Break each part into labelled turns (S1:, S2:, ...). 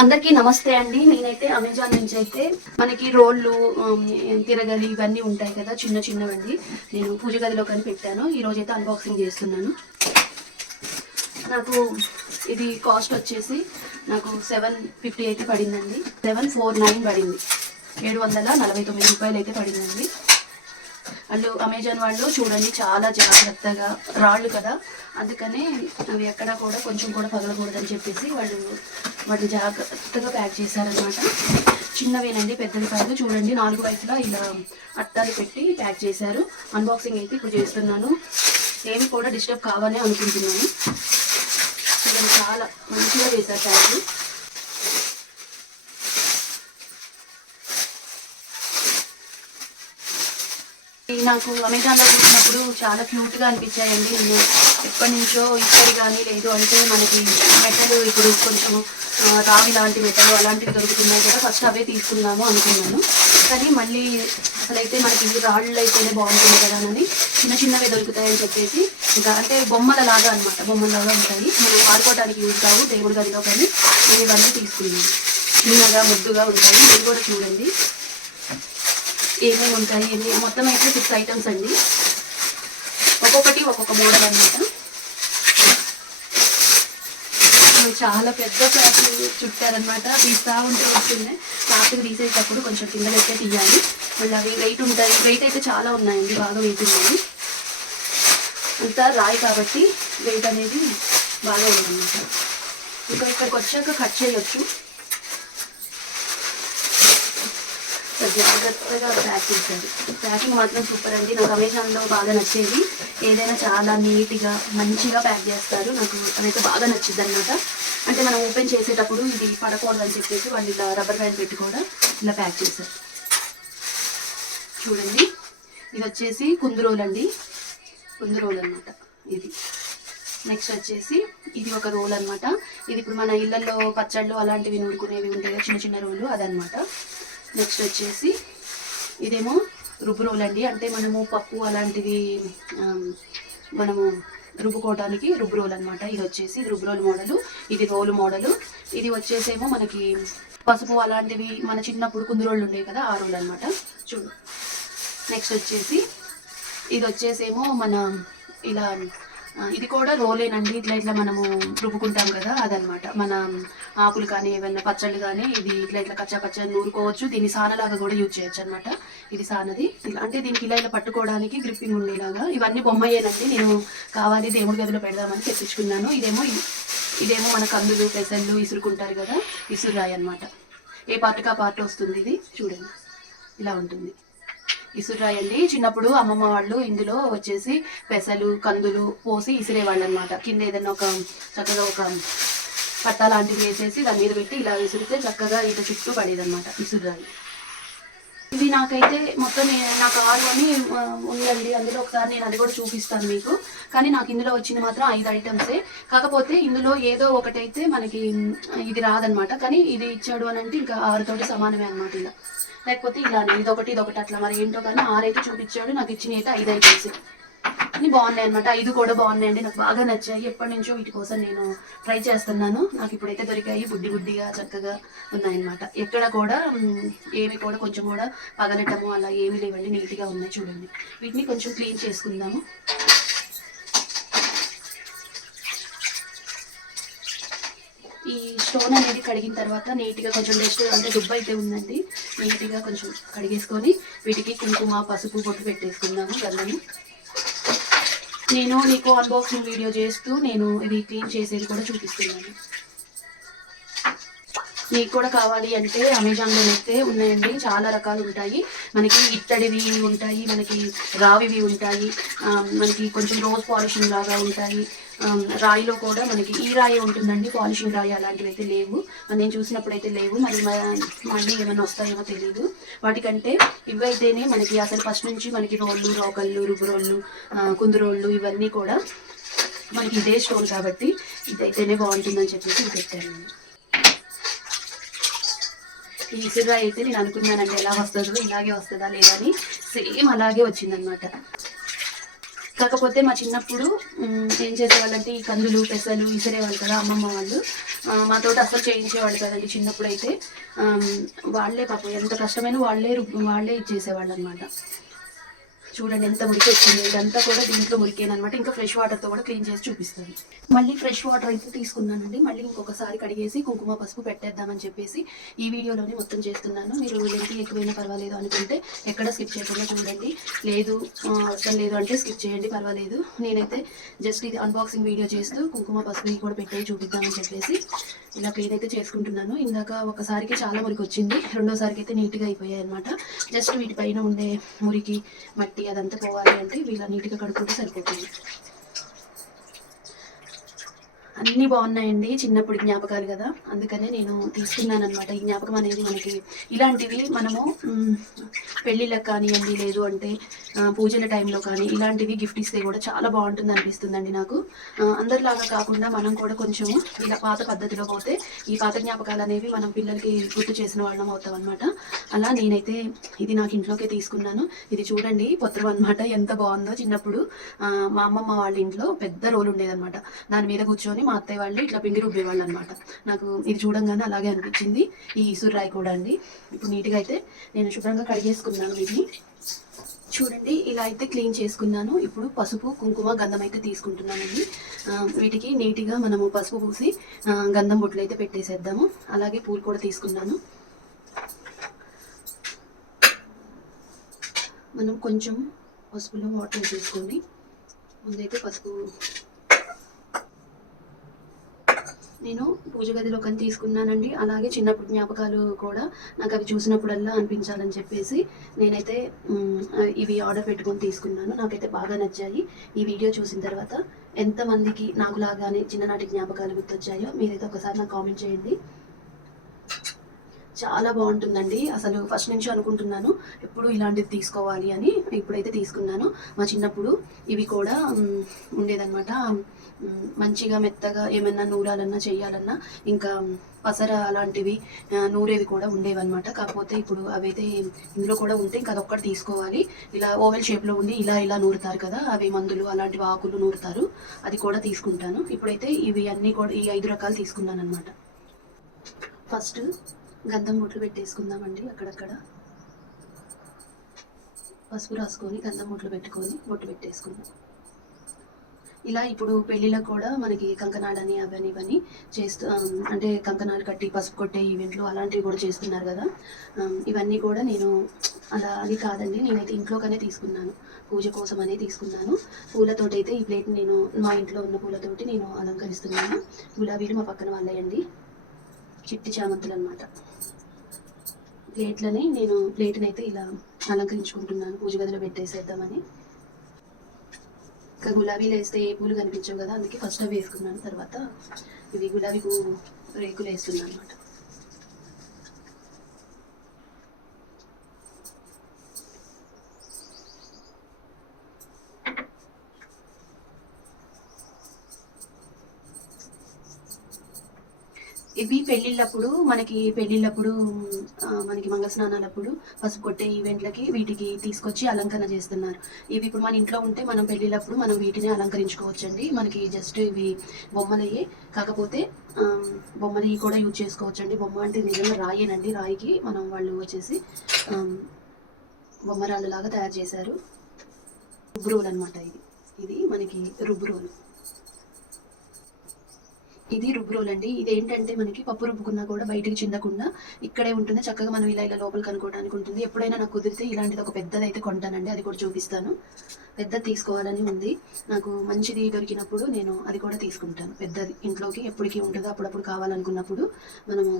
S1: అందరికీ నమస్తే అండి నేనైతే అమెజాన్ నుంచి అయితే మనకి రోళ్ళు తిరగలి ఇవన్నీ ఉంటాయి కదా చిన్న చిన్నవండి నేను పూజ గదిలో కానీ పెట్టాను ఈరోజు అయితే అన్బాక్సింగ్ చేస్తున్నాను నాకు ఇది కాస్ట్ వచ్చేసి నాకు సెవెన్ ఫిఫ్టీ అయితే పడిందండి సెవెన్ ఫోర్ నైన్ పడింది ఏడు వందల నలభై తొమ్మిది రూపాయలు అయితే పడిందండి వాళ్ళు అమెజాన్ వాళ్ళు చూడండి చాలా జాగ్రత్తగా రాళ్ళు కదా అందుకని అవి ఎక్కడ కూడా కొంచెం కూడా పగలకూడదని చెప్పేసి వాళ్ళు వాటిని జాగ్రత్తగా ప్యాక్ చేశారనమాట చిన్నవేనండి పెద్దవి కాదు చూడండి నాలుగు వైపులా ఇలా అట్టాలు పెట్టి ప్యాక్ చేశారు అన్బాక్సింగ్ అయితే ఇప్పుడు చేస్తున్నాను ఏమి కూడా డిస్టర్బ్ కావాలని అనుకుంటున్నాను చాలా మంచిగా వేశారు ప్యాక్ నాకు అమెజాన్లో చూసినప్పుడు చాలా క్యూట్గా అనిపించాయండి నేను ఎప్పటి నుంచో ఇప్పటి కానీ లేదు అంటే మనకి మెటలు ఇప్పుడు కొంచెం రావి లాంటి మెటలు అలాంటివి దొరుకుతున్నాయి కదా ఫస్ట్ అవే తీసుకుందాము అనుకున్నాను కానీ మళ్ళీ అసలు అయితే మనకి ఇది రాళ్ళు అయితేనే బాగుంటుంది కదా అని చిన్న చిన్నవి దొరుకుతాయని చెప్పేసి ఇంకా అంటే బొమ్మల లాగా అనమాట లాగా ఉంటాయి మనం ఆడుకోవడానికి యూజ్ కావు దేవుడి గదిలో కానీ ఇవన్నీ తీసుకున్నాను చిన్నగా ముద్దుగా ఉంటాయి మీరు కూడా చూడండి ఏమేమి ఉంటాయి ఎన్ని మొత్తం అయితే సిక్స్ ఐటమ్స్ అండి ఒక్కొక్కటి ఒక్కొక్క మోడల్ అనమాట చాలా పెద్ద క్లాత్లు చుట్టారనమాట తీస్తా ఉంటే వస్తుంది క్లాత్లు తీసేటప్పుడు కొంచెం కింద అయితే తీయాలి మళ్ళీ అవి వెయిట్ ఉంటాయి వెయిట్ అయితే చాలా ఉన్నాయండి బాగా వెయిట్ ఉన్నాయి అంతా రాయి కాబట్టి వెయిట్ అనేది బాగా ఉందన్నమాట ఇంకా ఇక్కడికి వచ్చాక కట్ చేయొచ్చు జాగ్రత్తగా ప్యాక్ చేసేది ప్యాకింగ్ మాత్రం సూపర్ అండి నాకు అమెజాన్లో బాగా నచ్చేది ఏదైనా చాలా నీట్గా మంచిగా ప్యాక్ చేస్తారు నాకు అదైతే బాగా నచ్చింది అనమాట అంటే మనం ఓపెన్ చేసేటప్పుడు ఇది పడకూడదు అని చెప్పేసి వాళ్ళు ఇలా రబ్బర్ బ్యాండ్ పెట్టి కూడా ఇలా ప్యాక్ చేశారు చూడండి ఇది వచ్చేసి కుందరోలు అండి కుందరోలు అనమాట ఇది నెక్స్ట్ వచ్చేసి ఇది ఒక రోల్ అనమాట ఇది ఇప్పుడు మన ఇళ్లలో పచ్చళ్ళు అలాంటివి నూరుకునేవి ఉంటాయి చిన్న చిన్న రోలు అదనమాట నెక్స్ట్ వచ్చేసి ఇదేమో అండి అంటే మనము పప్పు అలాంటివి మనము రుబ్బుకోవడానికి రుబ్బురోలు అనమాట ఇది వచ్చేసి రుబ్బురోలు మోడలు ఇది రోలు మోడలు ఇది వచ్చేసేమో మనకి పసుపు అలాంటివి మన చిన్నప్పుడు కుందురోళ్ళు ఉండేవి కదా ఆ రోలు అనమాట చూడు నెక్స్ట్ వచ్చేసి ఇది వచ్చేసేమో మన ఇలా ఇది కూడా రోలేనండి ఇట్లా ఇట్లా మనము రుబ్బుకుంటాం కదా అదనమాట మన ఆకులు కానీ ఏమైనా పచ్చళ్ళు కానీ ఇది ఇట్లా ఇట్లా కచ్చా పచ్చ నూరుకోవచ్చు దీన్ని సానలాగా కూడా యూజ్ చేయొచ్చు అనమాట ఇది సానది అంటే దీనికి ఇలా ఇలా పట్టుకోవడానికి గ్రిప్పింగ్ ఉండేలాగా ఇవన్నీ బొమ్మయ్యేనండి నేను కావాలి దేవుడి గదిలో పెడదామని తెప్పించుకున్నాను ఇదేమో ఇదేమో మన కందులు పెసళ్ళు ఇసురుకుంటారు కదా రాయి అనమాట ఏ పార్ట్కి ఆ పార్ట్ వస్తుంది ఇది చూడండి ఇలా ఉంటుంది ఇసురాయల్ని చిన్నప్పుడు అమ్మమ్మ వాళ్ళు ఇందులో వచ్చేసి పెసలు కందులు పోసి ఇసిరేవాళ్ళు అనమాట కింద ఏదైనా ఒక చక్కగా ఒక పట్ట లాంటివి వేసేసి దాని మీద పెట్టి ఇలా విసిరితే చక్కగా ఇటు చుట్టూ అనమాట ఇసురాయి ఇది నాకైతే మొత్తం నా అని ఉందండి అందులో ఒకసారి నేను అది కూడా చూపిస్తాను మీకు కానీ నాకు ఇందులో వచ్చింది మాత్రం ఐదు ఐటమ్సే కాకపోతే ఇందులో ఏదో ఒకటైతే మనకి ఇది రాదనమాట కానీ ఇది ఇచ్చాడు అని అంటే ఇంకా ఆరుతోటి సమానమే అనమాట ఇలా లేకపోతే ఇలానే ఇదొకటి ఇదొకటి అట్లా మరి ఏంటో కానీ ఆరైతే చూపించాడు నాకు ఇచ్చిన అయితే ఐదు అయిపోయింది ఇది బాగున్నాయి అనమాట ఐదు కూడా బాగున్నాయండి నాకు బాగా నచ్చాయి ఎప్పటి నుంచో వీటి కోసం నేను ట్రై చేస్తున్నాను నాకు ఇప్పుడైతే దొరికాయి బుడ్డి బుడ్డిగా చక్కగా ఉన్నాయన్నమాట ఎక్కడ కూడా ఏమి కూడా కొంచెం కూడా పగలటము అలా ఏమి లేవండి నీట్గా ఉన్నాయి చూడండి వీటిని కొంచెం క్లీన్ చేసుకుందాము ఈ స్టోన్ అనేది కడిగిన తర్వాత నీట్గా కొంచెం డస్ట్ అంటే దుబ్బ అయితే ఉందండి నీట్గా కొంచెం కడిగేసుకొని వీటికి కుంకుమ పసుపు పొట్టు పెట్టేసుకుందాము వెళ్ళము నేను నీకు అన్బాక్సింగ్ వీడియో చేస్తూ నేను ఇది క్లీన్ చేసేది కూడా చూపిస్తున్నాను మీకు కూడా కావాలి అంటే అమెజాన్లో అయితే ఉన్నాయండి చాలా రకాలు ఉంటాయి మనకి ఇత్తడివి ఉంటాయి మనకి రావివి ఉంటాయి మనకి కొంచెం రోజ్ పాలిషింగ్ లాగా ఉంటాయి రాయిలో కూడా మనకి ఈ రాయి ఉంటుందండి పాలిషింగ్ రాయి అలాంటివి అయితే లేవు నేను చూసినప్పుడు అయితే లేవు మరి మళ్ళీ ఏమైనా వస్తాయేమో తెలియదు వాటికంటే ఇవైతేనే మనకి అసలు ఫస్ట్ నుంచి మనకి రోళ్ళు రోకళ్ళు రుబ్బురోళ్ళు కుందురోళ్ళు ఇవన్నీ కూడా మనకి ఇదే స్టోన్ కాబట్టి ఇదైతేనే బాగుంటుందని చెప్పేసి పెట్టాను ఈ సిర్ర అయితే నేను అనుకున్నానండి ఎలా వస్తుందో ఇలాగే వస్తుందా లేదా అని సేమ్ అలాగే వచ్చిందనమాట కాకపోతే మా చిన్నప్పుడు ఏం చేసేవాళ్ళంటే ఈ కందులు పెసలు విసిరేవాళ్ళు కదా అమ్మమ్మ వాళ్ళు తోట అసలు చేయించేవాళ్ళు కదండి చిన్నప్పుడు అయితే వాళ్ళే పాపం ఎంత కష్టమైన వాళ్ళే వాళ్ళే ఇచ్చేసేవాళ్ళు అనమాట చూడండి ఎంత మురికి వచ్చింది ఇదంతా కూడా దీంట్లో మురికేనమాట ఇంకా ఫ్రెష్ వాటర్తో కూడా క్లీన్ చేసి చూపిస్తాను మళ్ళీ ఫ్రెష్ వాటర్ అయితే తీసుకున్నానండి మళ్ళీ ఇంకొకసారి కడిగేసి కుంకుమ పసుపు పెట్టేద్దామని చెప్పేసి ఈ వీడియోలోనే మొత్తం చేస్తున్నాను మీరు ఏంటి ఎక్కువైనా పర్వాలేదు అనుకుంటే ఎక్కడ స్కిప్ చేయకుండా చూడండి లేదు అవసరం లేదు అంటే స్కిప్ చేయండి పర్వాలేదు నేనైతే జస్ట్ ఇది అన్బాక్సింగ్ వీడియో చేస్తూ కుంకుమ పసుపు కూడా పెట్టే చూపిద్దామని చెప్పేసి ఇలా క్లీన్ అయితే చేసుకుంటున్నాను ఇందాక ఒకసారికి చాలా మురికి వచ్చింది రెండోసారికి అయితే నీట్గా అయిపోయాయి అనమాట జస్ట్ వీటిపైన ఉండే మురికి మట్టి అదంతా పోవాలి అంటే వీళ్ళ నీట్గా కడుక్కుంటే సరిపోతుంది అన్ని బాగున్నాయండి చిన్నప్పుడు జ్ఞాపకాలు కదా అందుకనే నేను తీసుకున్నాను అనమాట ఈ జ్ఞాపకం అనేది మనకి ఇలాంటివి మనము పెళ్ళిళ్ళకి కానివ్వండి లేదు అంటే పూజల టైంలో కానీ ఇలాంటివి గిఫ్ట్ ఇస్తే కూడా చాలా బాగుంటుంది అనిపిస్తుందండి నాకు అందరిలాగా కాకుండా మనం కూడా కొంచెం ఇలా పాత పద్ధతిలో పోతే ఈ పాత జ్ఞాపకాలు అనేవి మనం పిల్లలకి గుర్తు చేసిన వాళ్ళం అవుతాం అనమాట అలా నేనైతే ఇది నాకు ఇంట్లోకే తీసుకున్నాను ఇది చూడండి పొత్రం అనమాట ఎంత బాగుందో చిన్నప్పుడు మా అమ్మమ్మ వాళ్ళ ఇంట్లో పెద్ద రోలు ఉండేదన్నమాట దాని మీద కూర్చొని మా అత్తయ్య వాళ్ళు ఇట్లా పిండి రుబ్బేవాళ్ళు అనమాట నాకు ఇది చూడంగానే అలాగే అనిపించింది ఈ ఈసురాయి కూడా అండి ఇప్పుడు నీట్గా అయితే నేను శుభ్రంగా కడిగేసుకున్నాను వీటిని చూడండి ఇలా అయితే క్లీన్ చేసుకున్నాను ఇప్పుడు పసుపు కుంకుమ గంధం అయితే తీసుకుంటున్నామండి వీటికి నీట్గా మనము పసుపు పూసి గంధం బొట్లు అయితే పెట్టేసేద్దాము అలాగే పూలు కూడా తీసుకున్నాను మనం కొంచెం పసుపులో వాటర్ తీసుకోండి ముందైతే పసుపు నేను పూజ గదిలో కని తీసుకున్నానండి అలాగే చిన్నప్పుడు జ్ఞాపకాలు కూడా నాకు అవి చూసినప్పుడల్లా అనిపించాలని చెప్పేసి నేనైతే ఇవి ఆర్డర్ పెట్టుకొని తీసుకున్నాను నాకైతే బాగా నచ్చాయి ఈ వీడియో చూసిన తర్వాత ఎంతమందికి నాకు లాగానే చిన్ననాటి జ్ఞాపకాలు గుర్తొచ్చాయో మీరైతే ఒకసారి నాకు కామెంట్ చేయండి చాలా బాగుంటుందండి అసలు ఫస్ట్ నుంచి అనుకుంటున్నాను ఎప్పుడు ఇలాంటివి తీసుకోవాలి అని ఇప్పుడైతే తీసుకున్నాను మా చిన్నప్పుడు ఇవి కూడా ఉండేదన్నమాట మంచిగా మెత్తగా ఏమైనా నూరాలన్నా చేయాలన్నా ఇంకా పసర అలాంటివి నూరేవి కూడా ఉండేవన్నమాట కాకపోతే ఇప్పుడు అవైతే ఇందులో కూడా ఉంటే ఇంకా అదొక్కటి తీసుకోవాలి ఇలా ఓవెల్ షేప్లో ఉండి ఇలా ఇలా నూరుతారు కదా అవి మందులు అలాంటివి ఆకులు నూరుతారు అది కూడా తీసుకుంటాను ఇప్పుడైతే ఇవి అన్నీ కూడా ఈ ఐదు రకాలు తీసుకున్నాను అనమాట ఫస్ట్ గంధం బొట్లు పెట్టేసుకుందామండి అక్కడక్కడ పసుపు రాసుకొని గంధం బొట్లు పెట్టుకొని బొట్టు పెట్టేసుకుందాం ఇలా ఇప్పుడు పెళ్లిలో కూడా మనకి అని అవని ఇవని చేస్తూ అంటే కంకణాలు కట్టి పసుపు కొట్టే ఈవెంట్లు అలాంటివి కూడా చేస్తున్నారు కదా ఇవన్నీ కూడా నేను అలా అది కాదండి నేనైతే ఇంట్లోకనే తీసుకున్నాను పూజ కోసం అనే తీసుకున్నాను పూలతోటి అయితే ఈ ప్లేట్ నేను మా ఇంట్లో ఉన్న పూలతోటి నేను అలంకరిస్తున్నాను గులాబీలు మా పక్కన వాళ్ళయండి చిట్టి చామంతులు అనమాట ప్లేట్లని నేను ప్లేట్ని అయితే ఇలా అలంకరించుకుంటున్నాను పూజ గదిలో పెట్టేసేద్దామని ఇంకా గులాబీలు వేస్తే ఏ పూలు కనిపించవు కదా అందుకే ఫస్ట్ అవి వేసుకున్నాను తర్వాత ఇవి గులాబీ పువ్వు రేకులు వేస్తున్నాను అనమాట ఇవి పెళ్ళిళ్ళప్పుడు మనకి పెళ్ళిళ్ళప్పుడు మనకి మంగళస్నానాలప్పుడు పసుపు కొట్టే ఈవెంట్లకి వీటికి తీసుకొచ్చి అలంకరణ చేస్తున్నారు ఇవి ఇప్పుడు మన ఇంట్లో ఉంటే మనం పెళ్ళిళ్ళప్పుడు మనం వీటిని అలంకరించుకోవచ్చండి మనకి జస్ట్ ఇవి బొమ్మలయ్యే కాకపోతే బొమ్మలు కూడా యూజ్ చేసుకోవచ్చండి బొమ్మ అంటే నిజంగా రాయేనండి రాయికి మనం వాళ్ళు వచ్చేసి బొమ్మరాళ్ళు లాగా తయారు చేశారు రుబ్రోలు అనమాట ఇది ఇది మనకి రుబ్రోలు ఇది రుబ్బురోలు అండి ఇది ఏంటంటే మనకి పప్పు రుబ్బుకున్నా కూడా బయటికి చిందకుండా ఇక్కడే ఉంటుంది చక్కగా మనం ఇలా ఇలా లోపల కనుక్కోవడానికి ఉంటుంది ఎప్పుడైనా నాకు కుదిరితే ఇలాంటిది ఒక పెద్దది అయితే కొంటానండి అది కూడా చూపిస్తాను పెద్దది తీసుకోవాలని ఉంది నాకు మంచిది దొరికినప్పుడు నేను అది కూడా తీసుకుంటాను పెద్దది ఇంట్లోకి ఎప్పటికీ ఉంటుందో అప్పుడప్పుడు కావాలనుకున్నప్పుడు మనము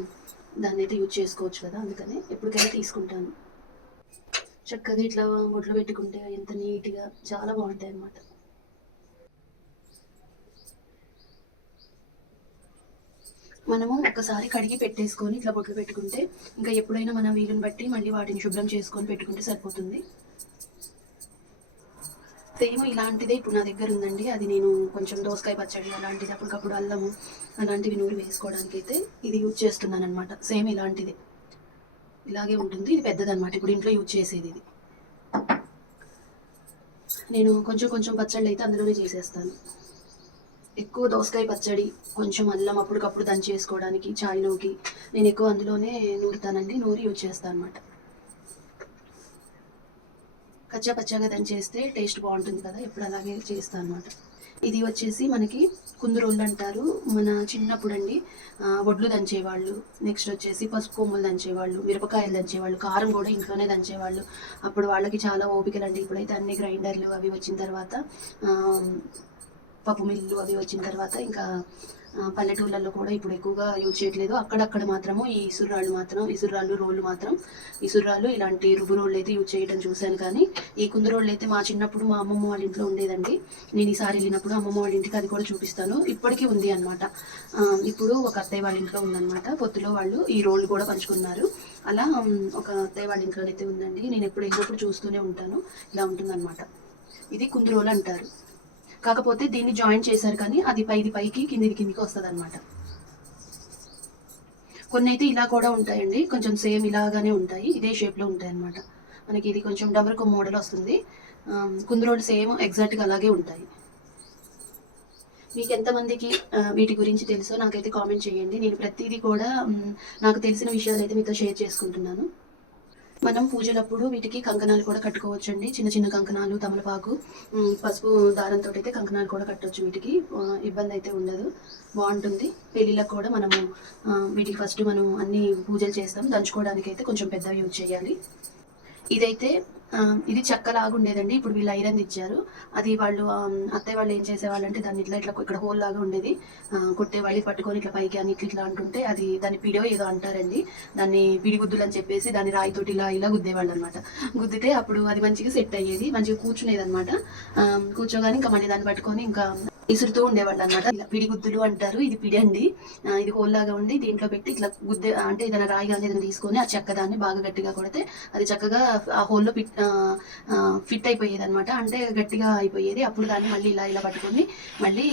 S1: దాన్ని అయితే యూజ్ చేసుకోవచ్చు కదా అందుకని ఎప్పటికైనా తీసుకుంటాను చక్కగా ఇట్లా బొట్లు పెట్టుకుంటే ఎంత నీట్గా చాలా బాగుంటాయి అన్నమాట మనము ఒకసారి కడిగి పెట్టేసుకొని ఇట్లా బొట్లు పెట్టుకుంటే ఇంకా ఎప్పుడైనా మన వీలుని బట్టి మళ్ళీ వాటిని శుభ్రం చేసుకొని పెట్టుకుంటే సరిపోతుంది సేమ్ ఇలాంటిదే ఇప్పుడు నా దగ్గర ఉందండి అది నేను కొంచెం దోసకాయ పచ్చడి అలాంటిది అప్పటికప్పుడు అల్లము అలాంటివి నూరి వేసుకోవడానికి అయితే ఇది యూజ్ చేస్తున్నాను అనమాట సేమ్ ఇలాంటిదే ఇలాగే ఉంటుంది ఇది పెద్దదనమాట ఇప్పుడు ఇంట్లో యూజ్ చేసేది ఇది నేను కొంచెం కొంచెం పచ్చళ్ళు అయితే అందులోనే చేసేస్తాను ఎక్కువ దోసకాయ పచ్చడి కొంచెం అల్లం అప్పటికప్పుడు దంచి వేసుకోవడానికి చాయ్ నూకి నేను ఎక్కువ అందులోనే నూరుతానండి నూరి యూజ్ చేస్తాను అనమాట కచ్చా పచ్చాగా దంచేస్తే టేస్ట్ బాగుంటుంది కదా ఎప్పుడు అలాగే చేస్తాను అనమాట ఇది వచ్చేసి మనకి కుందురోళ్ళు అంటారు మన చిన్నప్పుడు అండి వడ్లు దంచేవాళ్ళు నెక్స్ట్ వచ్చేసి పసుపు కొమ్ములు దంచేవాళ్ళు మిరపకాయలు దంచేవాళ్ళు కారం కూడా ఇంట్లోనే దంచేవాళ్ళు అప్పుడు వాళ్ళకి చాలా ఓపికలు అండి ఇప్పుడైతే అన్ని గ్రైండర్లు అవి వచ్చిన తర్వాత పప్పు మిల్లు అవి వచ్చిన తర్వాత ఇంకా పల్లెటూళ్ళల్లో కూడా ఇప్పుడు ఎక్కువగా యూజ్ చేయట్లేదు అక్కడక్కడ మాత్రము ఈ ఇసురాళ్ళు మాత్రం ఇసురాళ్ళు రోళ్ళు మాత్రం ఇసురాళ్ళు ఇలాంటి రుబ్బు రోళ్ళు అయితే యూజ్ చేయడం చూశాను కానీ ఈ కుందు రోళ్ళు అయితే మా చిన్నప్పుడు మా అమ్మమ్మ వాళ్ళ ఇంట్లో ఉండేదండి నేను ఈసారి వెళ్ళినప్పుడు అమ్మమ్మ వాళ్ళ ఇంటికి అది కూడా చూపిస్తాను ఇప్పటికీ ఉంది అనమాట ఇప్పుడు ఒక అత్తయ్య వాళ్ళ ఇంట్లో ఉందన్నమాట పొత్తులో వాళ్ళు ఈ రోళ్ళు కూడా పంచుకున్నారు అలా ఒక అత్తయ్య వాళ్ళ ఇంట్లో అయితే ఉందండి నేను ఎప్పుడు వెళ్ళినప్పుడు చూస్తూనే ఉంటాను ఇలా ఉంటుందన్నమాట ఇది కుందురోలు అంటారు కాకపోతే దీన్ని జాయిన్ చేశారు కానీ అది పైది పైకి కిందికి కిందికి వస్తుంది అనమాట కొన్ని అయితే ఇలా కూడా ఉంటాయండి కొంచెం సేమ్ ఇలాగానే ఉంటాయి ఇదే షేప్లో ఉంటాయి అనమాట మనకి ఇది కొంచెం డబర్కు మోడల్ వస్తుంది కుందరోడు సేమ్ ఎగ్జాక్ట్గా అలాగే ఉంటాయి మీకు ఎంతమందికి వీటి గురించి తెలుసో నాకైతే కామెంట్ చేయండి నేను ప్రతిదీ కూడా నాకు తెలిసిన విషయాలు అయితే మీతో షేర్ చేసుకుంటున్నాను మనం పూజలప్పుడు వీటికి కంకణాలు కూడా కట్టుకోవచ్చు అండి చిన్న చిన్న కంకణాలు తమలపాకు పసుపు దారంతో అయితే కంకణాలు కూడా కట్టవచ్చు వీటికి ఇబ్బంది అయితే ఉండదు బాగుంటుంది పెళ్ళిళ్ళకు కూడా మనము వీటికి ఫస్ట్ మనం అన్ని పూజలు చేస్తాం దంచుకోవడానికి అయితే కొంచెం పెద్దవి యూజ్ చేయాలి ఇదైతే ఇది చెక్కలాగా ఉండేదండి ఇప్పుడు వీళ్ళు ఐరన్ ఇచ్చారు అది వాళ్ళు అత్తయ్య వాళ్ళు ఏం చేసేవాళ్ళు అంటే దాన్ని ఇట్లా ఇట్లా ఇక్కడ హోల్ లాగా ఉండేది కొట్టే వాళ్ళు పట్టుకొని ఇట్లా పైకి అని ఇట్లా అంటుంటే అది దాన్ని పిడో ఏదో అంటారండి దాన్ని పిడిగుద్దులు అని చెప్పేసి దాన్ని రాయితోటి ఇలా ఇలా గుద్దేవాళ్ళు అనమాట గుద్దితే అప్పుడు అది మంచిగా సెట్ అయ్యేది మంచిగా కూర్చునేది అనమాట కూర్చోగానే ఇంకా మళ్ళీ దాన్ని పట్టుకొని ఇంకా ఇసురుతూ ఉండేవాళ్ళు అనమాట గుద్దులు అంటారు ఇది పిడి అండి ఇది కోల్లాగా ఉండి దీంట్లో పెట్టి ఇట్లా గుద్దె అంటే ఏదైనా రాయి కానీ ఏదైనా తీసుకొని ఆ చెక్కదాన్ని బాగా గట్టిగా కొడితే అది చక్కగా ఆ హోల్లో ఫిట్ ఫిట్ అయిపోయేది అనమాట అంటే గట్టిగా అయిపోయేది అప్పుడు దాన్ని మళ్ళీ ఇలా ఇలా పట్టుకొని మళ్ళీ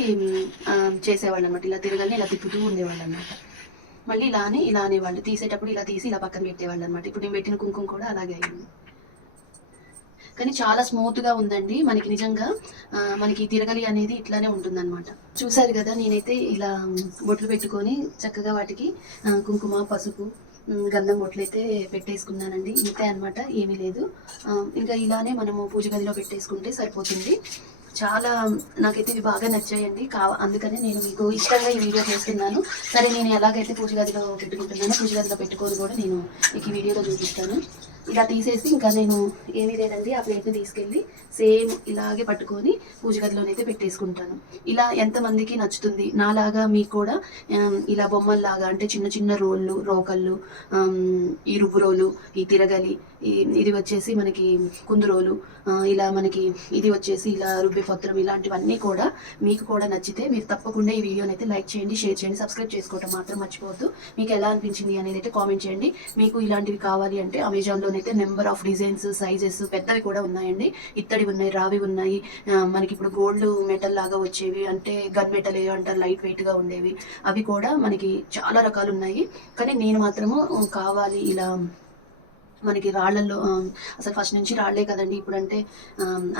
S1: చేసేవాళ్ళు అనమాట ఇలా తిరగని ఇలా తిప్పుతూ ఉండేవాళ్ళు అనమాట మళ్ళీ ఇలానే ఇలా అనేవాళ్ళు తీసేటప్పుడు ఇలా తీసి ఇలా పక్కన పెట్టేవాళ్ళు అనమాట ఇప్పుడు నేను పెట్టిన కుంకుమ కూడా అలాగే అయింది కానీ చాలా స్మూత్గా ఉందండి మనకి నిజంగా మనకి తిరగలి అనేది ఇట్లానే అనమాట చూసారు కదా నేనైతే ఇలా బొట్లు పెట్టుకొని చక్కగా వాటికి కుంకుమ పసుపు గంధం బొట్లు అయితే పెట్టేసుకున్నానండి ఇంతే అనమాట ఏమీ లేదు ఇంకా ఇలానే మనము పూజ గదిలో పెట్టేసుకుంటే సరిపోతుంది చాలా నాకైతే ఇవి బాగా నచ్చాయండి కా అందుకనే నేను మీకు ఇష్టంగా ఈ వీడియో చేస్తున్నాను సరే నేను ఎలాగైతే పూజ గదిలో పెట్టుకుంటున్నానో పూజ గదిలో పెట్టుకొని కూడా నేను మీకు ఈ వీడియోలో చూపిస్తాను ఇలా తీసేసి ఇంకా నేను ఏమీ లేదండి ఆ ప్లేట్ని తీసుకెళ్ళి సేమ్ ఇలాగే పట్టుకొని పూజ గదిలోనైతే పెట్టేసుకుంటాను ఇలా ఎంతమందికి నచ్చుతుంది నాలాగా మీకు కూడా ఇలా బొమ్మల్లాగా అంటే చిన్న చిన్న రోళ్ళు రోకళ్ళు ఈ రుబ్బు రోలు ఈ తిరగలి ఇది వచ్చేసి మనకి కుందురోలు ఇలా మనకి ఇది వచ్చేసి ఇలా రుబ్బిపత్రం ఇలాంటివన్నీ కూడా మీకు కూడా నచ్చితే మీరు తప్పకుండా ఈ వీడియోని అయితే లైక్ చేయండి షేర్ చేయండి సబ్స్క్రైబ్ చేసుకోవటం మాత్రం మర్చిపోవద్దు మీకు ఎలా అనిపించింది అనేది అయితే కామెంట్ చేయండి మీకు ఇలాంటివి కావాలి అంటే అమెజాన్లోనైతే నెంబర్ ఆఫ్ డిజైన్స్ సైజెస్ పెద్దవి కూడా ఉన్నాయండి ఇత్తడి ఉన్నాయి రావి ఉన్నాయి మనకి ఇప్పుడు గోల్డ్ మెటల్ లాగా వచ్చేవి అంటే గన్ మెటల్ అంటారు లైట్ వెయిట్గా ఉండేవి అవి కూడా మనకి చాలా రకాలు ఉన్నాయి కానీ నేను మాత్రము కావాలి ఇలా మనకి రాళ్లలో అసలు ఫస్ట్ నుంచి రాళ్లే కదండి ఇప్పుడంటే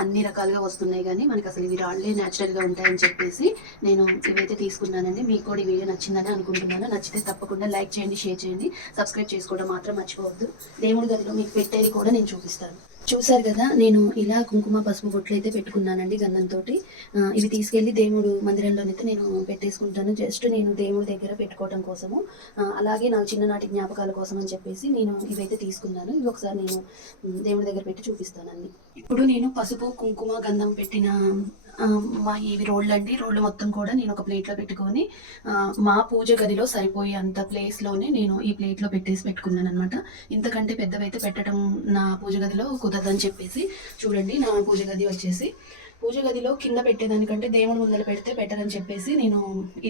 S1: అన్ని రకాలుగా వస్తున్నాయి కానీ మనకి అసలు ఇవి రాళ్లే గా ఉంటాయని చెప్పేసి నేను ఇవైతే తీసుకున్నానండి మీకు కూడా ఈ వీడియో నచ్చిందని అనుకుంటున్నాను నచ్చితే తప్పకుండా లైక్ చేయండి షేర్ చేయండి సబ్స్క్రైబ్ చేసుకోవడం మాత్రం మర్చిపోవద్దు దేవుడి గదిలో మీకు పెట్టేది కూడా నేను చూపిస్తాను చూసారు కదా నేను ఇలా కుంకుమ పసుపు బొట్లు అయితే పెట్టుకున్నానండి గంధంతో ఇవి తీసుకెళ్ళి దేవుడు మందిరంలోనైతే నేను పెట్టేసుకుంటాను జస్ట్ నేను దేవుడి దగ్గర పెట్టుకోవడం కోసము అలాగే నాకు చిన్ననాటి జ్ఞాపకాల కోసం అని చెప్పేసి నేను ఇవైతే తీసుకున్నాను ఇవి ఒకసారి నేను దేవుడి దగ్గర పెట్టి చూపిస్తానండి ఇప్పుడు నేను పసుపు కుంకుమ గంధం పెట్టిన మా ఇవి రోళ్ళు అండి రోళ్ళు మొత్తం కూడా నేను ఒక ప్లేట్లో పెట్టుకొని మా పూజ గదిలో సరిపోయే అంత ప్లేస్లోనే నేను ఈ ప్లేట్లో పెట్టేసి పెట్టుకున్నాను అనమాట ఇంతకంటే పెద్దవైతే పెట్టడం నా పూజ గదిలో కుదరదని చెప్పేసి చూడండి నా పూజ గది వచ్చేసి పూజ గదిలో కింద పెట్టేదానికంటే దేవుడు ముందర పెడితే బెటర్ అని చెప్పేసి నేను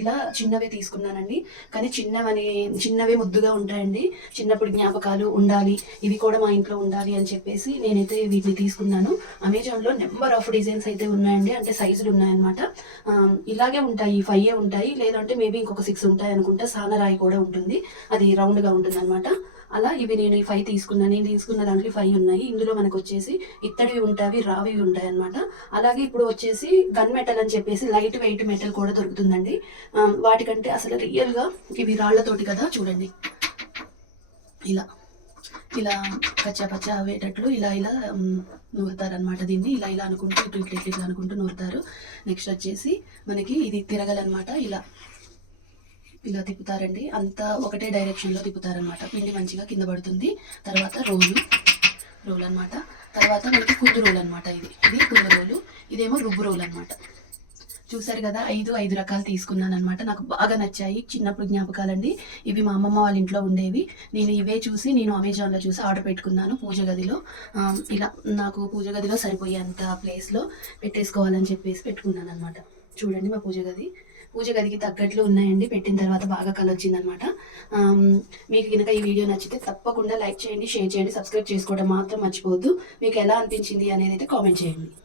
S1: ఇలా చిన్నవే తీసుకున్నానండి కానీ చిన్నవని చిన్నవే ముద్దుగా ఉంటాయండి చిన్నప్పుడు జ్ఞాపకాలు ఉండాలి ఇవి కూడా మా ఇంట్లో ఉండాలి అని చెప్పేసి నేనైతే వీటిని తీసుకున్నాను అమెజాన్లో నెంబర్ ఆఫ్ డిజైన్స్ అయితే ఉన్నాయండి అంటే సైజులు ఉన్నాయన్నమాట ఇలాగే ఉంటాయి ఫైవ్ ఉంటాయి లేదంటే మేబీ ఇంకొక సిక్స్ ఉంటాయి అనుకుంటా సానరాయి కూడా ఉంటుంది అది రౌండ్గా ఉంటుంది అనమాట అలా ఇవి నేను ఈ ఫైవ్ తీసుకున్నాను నేను తీసుకున్న దాంట్లో ఫైవ్ ఉన్నాయి ఇందులో మనకు వచ్చేసి ఇత్తడివి ఉంటాయి రావివి ఉంటాయి అనమాట అలాగే ఇప్పుడు వచ్చేసి గన్ మెటల్ అని చెప్పేసి లైట్ వెయిట్ మెటల్ కూడా దొరుకుతుందండి వాటికంటే అసలు రియల్గా ఇవి రాళ్లతోటి కదా చూడండి ఇలా ఇలా పచ్చ పచ్చ అవేటట్లు ఇలా ఇలా నూరుతారనమాట దీన్ని ఇలా ఇలా అనుకుంటూ ఇట్లా ఇట్లా ఇట్లా అనుకుంటూ నూరుతారు నెక్స్ట్ వచ్చేసి మనకి ఇది తిరగలనమాట ఇలా ఇలా తిప్పుతారండి అంతా ఒకటే డైరెక్షన్లో తిప్పుతారనమాట పిండి మంచిగా కింద పడుతుంది తర్వాత రోలు రోల్ అనమాట తర్వాత మనకి కుద్దు రోల్ అనమాట ఇది ఇది కుద్దు రోలు ఇదేమో రుబ్బు రోల్ అనమాట చూసారు కదా ఐదు ఐదు రకాలు తీసుకున్నాను అనమాట నాకు బాగా నచ్చాయి చిన్నప్పుడు జ్ఞాపకాలండి ఇవి మా అమ్మమ్మ వాళ్ళ ఇంట్లో ఉండేవి నేను ఇవే చూసి నేను అమెజాన్లో చూసి ఆర్డర్ పెట్టుకున్నాను పూజ గదిలో ఇలా నాకు పూజ గదిలో సరిపోయేంత ప్లేస్లో పెట్టేసుకోవాలని చెప్పేసి పెట్టుకున్నాను అనమాట చూడండి మా పూజ గది పూజ గదికి తగ్గట్లు ఉన్నాయండి పెట్టిన తర్వాత బాగా వచ్చింది అనమాట మీకు కనుక ఈ వీడియో నచ్చితే తప్పకుండా లైక్ చేయండి షేర్ చేయండి సబ్స్క్రైబ్ చేసుకోవడం మాత్రం మర్చిపోవద్దు మీకు ఎలా అనిపించింది అనేది అయితే కామెంట్ చేయండి